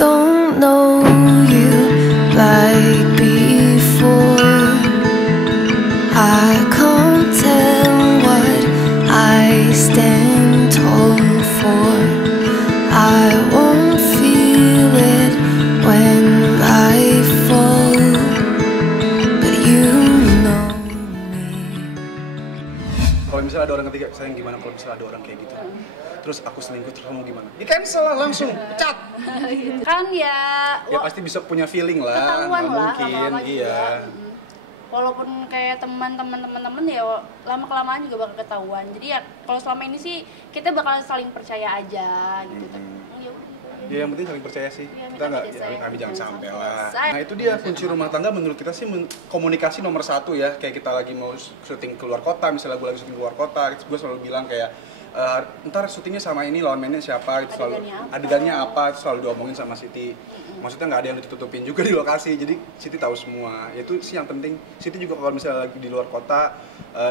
don't know you like before. I can't tell what I stand tall for. I won't feel it when I fall, but you know me. Kalau misalnya ada orang ketiga, sayang gimana kalau misalnya ada orang kayak gitu? Terus aku selingkuh, terus kamu gimana? Di cancel lah langsung, pecat. Kan ya Pasti bisa punya feeling lah, ketahuan nggak lah mungkin, lama-lama iya. juga. Walaupun kayak teman-teman ya lama kelamaan juga bakal ketahuan. Jadi ya kalau selama ini sih kita bakal saling percaya aja gitu. Ya yang penting saling percaya sih. Ya, Kita nggak, kami jangan sampai lah. Nah itu dia kunci rumah tangga menurut kita sih komunikasi nomor satu ya. Kayak kita lagi mau syuting keluar kota, misalnya gue lagi syuting keluar kota, gue selalu bilang kayak ntar syutingnya sama ini, lawan mainnya siapa, itu selalu adegannya apa, itu selalu diomongin sama Siti. Maksudnya nggak ada yang ditutupin juga di lokasi, jadi Siti tahu semua. Itu sih yang penting. Siti juga kalau misalnya lagi di luar kota,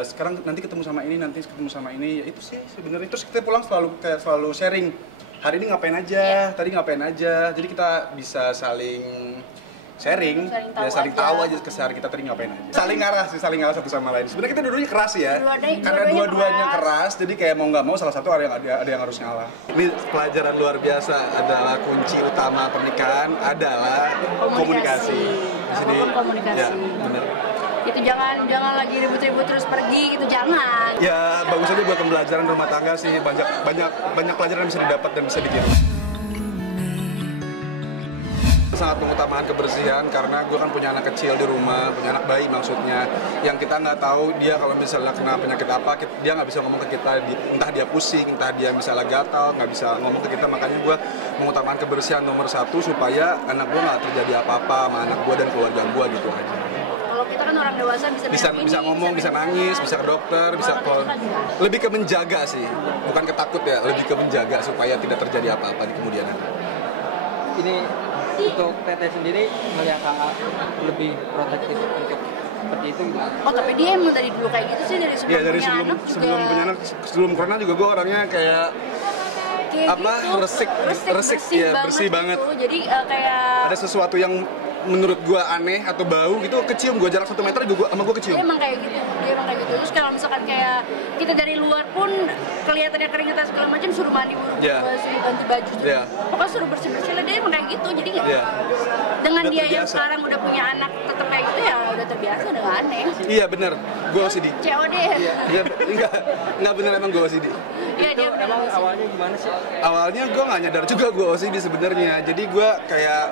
sekarang nanti ketemu sama ini, nanti ketemu sama ini, ya itu sih sebenarnya. Terus kita pulang selalu sharing. Hari ini ngapain aja, tadi ngapain aja, jadi kita bisa saling sharing, saling tahu aja keseharian kita tadi ngapain aja. Saling ngarah satu sama lain. Sebenarnya kita dua-duanya keras ya, karena dua-duanya keras, jadi kayak mau nggak mau salah satu ada yang harus ngalah. Ini pelajaran luar biasa adalah kunci utama pernikahan adalah komunikasi. Di sini, komunikasi. Ya, bener. Itu jangan lagi ribut-ribut terus pergi gitu, jangan. Ya bagus aja buat pembelajaran rumah tangga sih, banyak pelajaran yang bisa didapat dan bisa dikirim. Sangat mengutamakan kebersihan karena gue kan punya anak kecil di rumah, punya anak bayi maksudnya, yang kita nggak tahu dia kalau misalnya kena penyakit apa, dia nggak bisa ngomong ke kita, entah dia pusing, entah dia misalnya gatal, nggak bisa ngomong ke kita. Makanya gue mengutamakan kebersihan nomor satu supaya anak gue nggak terjadi apa-apa sama anak gue dan keluarga gue gitu aja. Kalau kita kan orang dewasa bisa ngomong, bisa nangis, bisa ke dokter, bisa lebih ke menjaga sih, bukan ketakut ya, lebih ke menjaga supaya tidak terjadi apa-apa di kemudian hari. Ini untuk Teteh sendiri melihat kakak lebih protektif untuk seperti itu gimana? Oh tapi dia emang dari dulu kayak gitu sih, dari sebelum Iya, dari punya anak juga. sebelum punya anak, sebelum corona juga gue orangnya kayak apa gitu, resik ya, bersih banget. Gitu. Jadi kayak ada sesuatu yang menurut gue aneh atau bau gitu, kecium gue jarak 1 meter juga sama gue kecium. Dia emang kayak gitu. Terus kalau misalkan kayak kita dari luar pun kelihatannya keringetan segala macam, suruh mandi buru-buru, suruh ganti baju, pokoknya suruh bersih-bersih lah. Dia emang kayak gitu. Jadi dengan udah dia terbiasa. yang sekarang udah punya anak tetap kayak gitu ya udah terbiasa, udah gak aneh. Iya bener, gue OCD. COD. Enggak bener, emang gue OCD. Iya, dia Emang awalnya gimana sih? Awalnya gue nggak nyadar juga gue OCD sebenarnya. Jadi gue kayak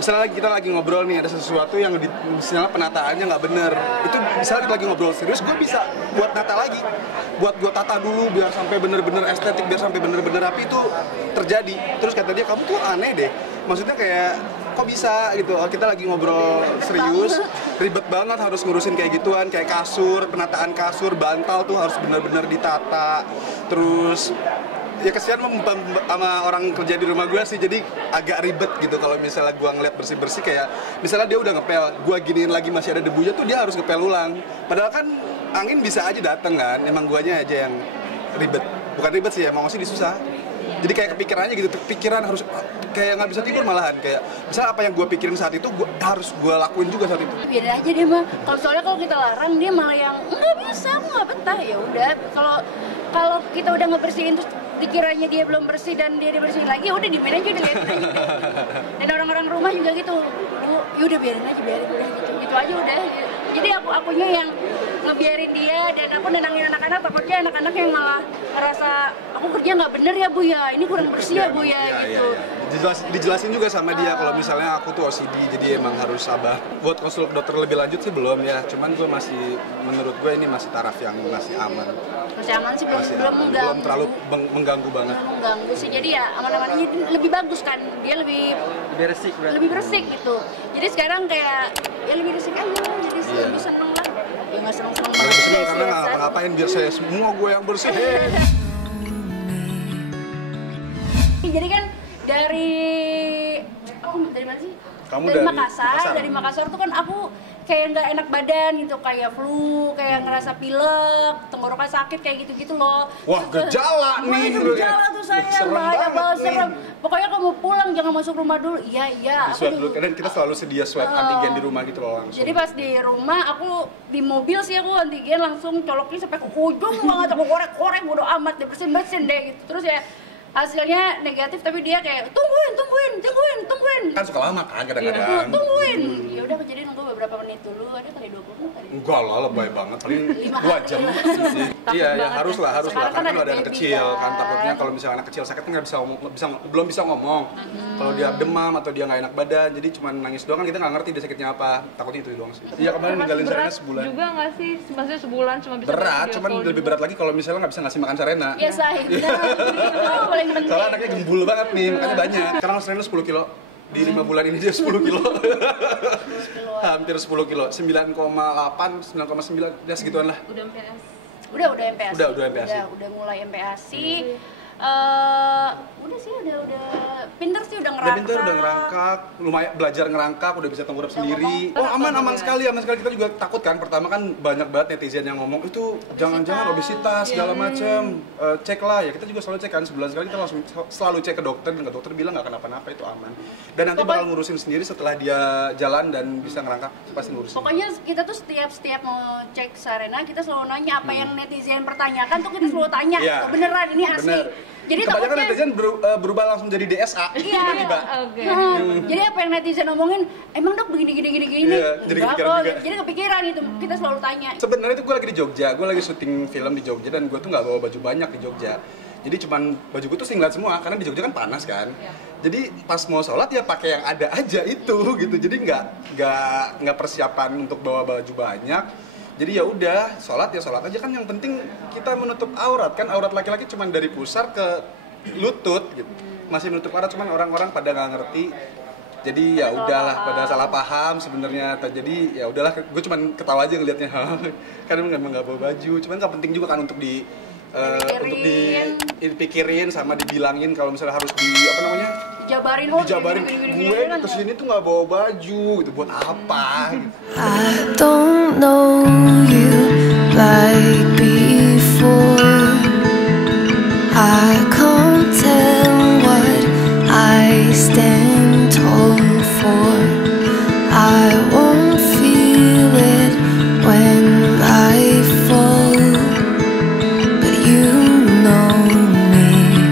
misalnya kita lagi ngobrol nih, ada sesuatu yang misalnya penataannya nggak bener, itu misalnya kita lagi ngobrol serius, gue bisa buat nata lagi, buat gue tata dulu biar sampai bener-bener estetik, biar sampai bener-bener rapi itu terjadi. Terus kata dia, kamu tuh aneh deh, maksudnya kayak kok bisa gitu, kita lagi ngobrol serius, ribet banget harus ngurusin kayak gituan, kayak kasur, penataan kasur, bantal tuh harus bener-bener ditata. Terus ya kesian sama orang kerja di rumah gue sih, jadi agak ribet gitu kalau misalnya gue ngeliat bersih-bersih, kayak misalnya dia udah ngepel, gue giniin lagi masih ada debunya tuh dia harus ngepel ulang, padahal kan angin bisa aja dateng kan, emang guanya aja yang ribet. Bukan ribet sih, emang sih susah. Jadi kayak kepikiran aja gitu, pikiran harus kayak nggak bisa tidur malahan, kayak misalnya apa yang gue pikirin saat itu harus gue lakuin juga saat itu. Biar aja dia mah, kalau kita larang dia malah yang nggak bisa, aku nggak betah. Ya udah, kalau kita udah ngebersihin terus dikiranya dia belum bersih dan dia dibersihin lagi, udah dimain aja, udah liatin aja udah. Dan orang-orang rumah juga gitu, ya udah biarin aja gitu aja udah. Jadi akunya yang ngebiarin dia, dan aku nenangin anak-anak, takutnya anak-anak yang malah ngerasa aku kerja nggak bener ya Bu ya, ini kurang bersih ya Bu ya gitu. Dijelasin juga sama dia kalau misalnya aku tuh OCD, jadi emang harus sabar. Buat konsul ke dokter lebih lanjut sih belum ya, cuman gue masih, menurut gue ini masih taraf yang masih aman. Masih aman sih, belum terlalu mengganggu banget. Mengganggu sih, jadi ya aman-amannya lebih bagus kan, dia lebih bersih gitu. Jadi sekarang kayak ya lebih bersih aja, jadi lebih seneng lah. Ya nggak seneng-seneng banget. Lebih seneng karena nggak ngapa-ngapain, biar saya semua gue yang bersih. Jadi kan dari mana sih? Kamu dari Makassar. Dari Makassar tuh kan aku kayak nggak enak badan gitu, kayak flu, kayak ngerasa pilek, tenggorokan sakit kayak gitu-gitu loh. Wah, gejala nih. Gejala tuh saya Serem bahaya banget banget, nih. serem. Pokoknya kamu pulang jangan masuk rumah dulu. Iya. Swab dulu, dan kita selalu sedia swab antigen di rumah gitu loh langsung. Jadi pas di rumah aku di mobil sih aku antigen langsung colokin sampai ke ujung banget, aku korek-korek bodo amat, bersin-bersin deh gitu. Terus ya hasilnya negatif, tapi dia kayak tungguin. Kan suka lama kan kadang-kadang. Tungguin. Ya udah jadi nunggu beberapa menit dulu, ada kali 20 menit tadi. Enggak lah, lebay banget, paling 5 2 jam sih. Iya, ya harus lah, Sekarang karena kan kalau ada ada anak baby kecil kan, kan. takutnya kalau misalnya anak kecil sakit kan belum bisa ngomong. Kalau dia demam atau dia nggak enak badan, jadi cuma nangis doang kan kita nggak ngerti dia sakitnya apa. Takutnya itu doang sih. Iya, kemarin ninggalin Serena sebulan. Juga nggak sih? Maksudnya sebulan cuma bisa Berat, video cuman call lebih juga. berat lagi kalau misalnya nggak bisa ngasih makan Serena. Ya say, itu paling penting. Soalnya anaknya gembul banget nih, makanya banyak. Sekarang Serena 10 kilo. Di 5 bulan ini dia 10 kilo. Hampir 10 kilo. 9,8, 9,9, ya segituan lah. Udah MPS. Udah MPASI. Udah MPASI. Udah mulai MPASI. Udah sih, udah pinter sih, udah Udah ngerangkak. pintar, udah ngerangkak, lumayan belajar ngerangkak, udah bisa tengkurap sendiri. Oh aman sekali. Kita juga takut kan, pertama kan banyak banget netizen yang ngomong itu jangan-jangan obesitas segala macam. Cek lah, ya kita juga selalu cek kan, sebulan sekali kita langsung selalu cek ke dokter, dan ke dokter bilang nggak kenapa-napa, itu aman. Dan nanti bakal ngurusin sendiri setelah dia jalan dan bisa ngerangkak, pasti ngurusin. Pokoknya kita tuh setiap mau cek Serena, kita selalu nanya apa yang netizen pertanyakan tuh kita selalu tanya. Iya. Beneran, ini asli. Bener. Jadi kebanyakan takutnya netizen berubah langsung jadi DSA tiba-tiba. Oke. Jadi apa yang netizen omongin, emang dok begini. Iya, jadi Enggak kepikiran kok. juga. Jadi kepikiran itu, kita selalu tanya. Sebenarnya itu gue lagi di Jogja, gue lagi syuting film di Jogja, dan gue tuh nggak bawa baju banyak di Jogja. Jadi cuman baju gue tuh singlet semua, karena di Jogja kan panas kan. Jadi pas mau sholat ya pakai yang ada aja itu gitu. Jadi nggak persiapan untuk bawa baju banyak. Jadi ya udah, sholat aja kan, yang penting kita menutup aurat kan. Aurat laki-laki cuman dari pusar ke lutut gitu. Masih menutup aurat, cuman orang-orang pada nggak ngerti. Jadi ya udahlah, pada salah paham sebenarnya. Jadi ya udahlah, gue cuman ketawa aja ngelihatnya. Karena memang nggak bawa baju. Cuman nggak penting juga kan untuk dipikirin sama dibilangin kalau misalnya harus dijabarin gue kesini tuh nggak bawa baju gitu, buat apa gitu. I don't know you like before. I can't tell what I stand tall for. I won't feel it when I fall, but you know me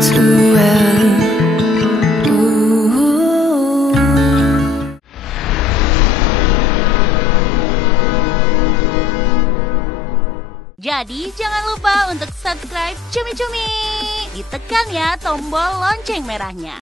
too well. Ooh. Jadi jangan lupa untuk subscribe Cumi Cumi. Ditekan ya tombol lonceng merahnya.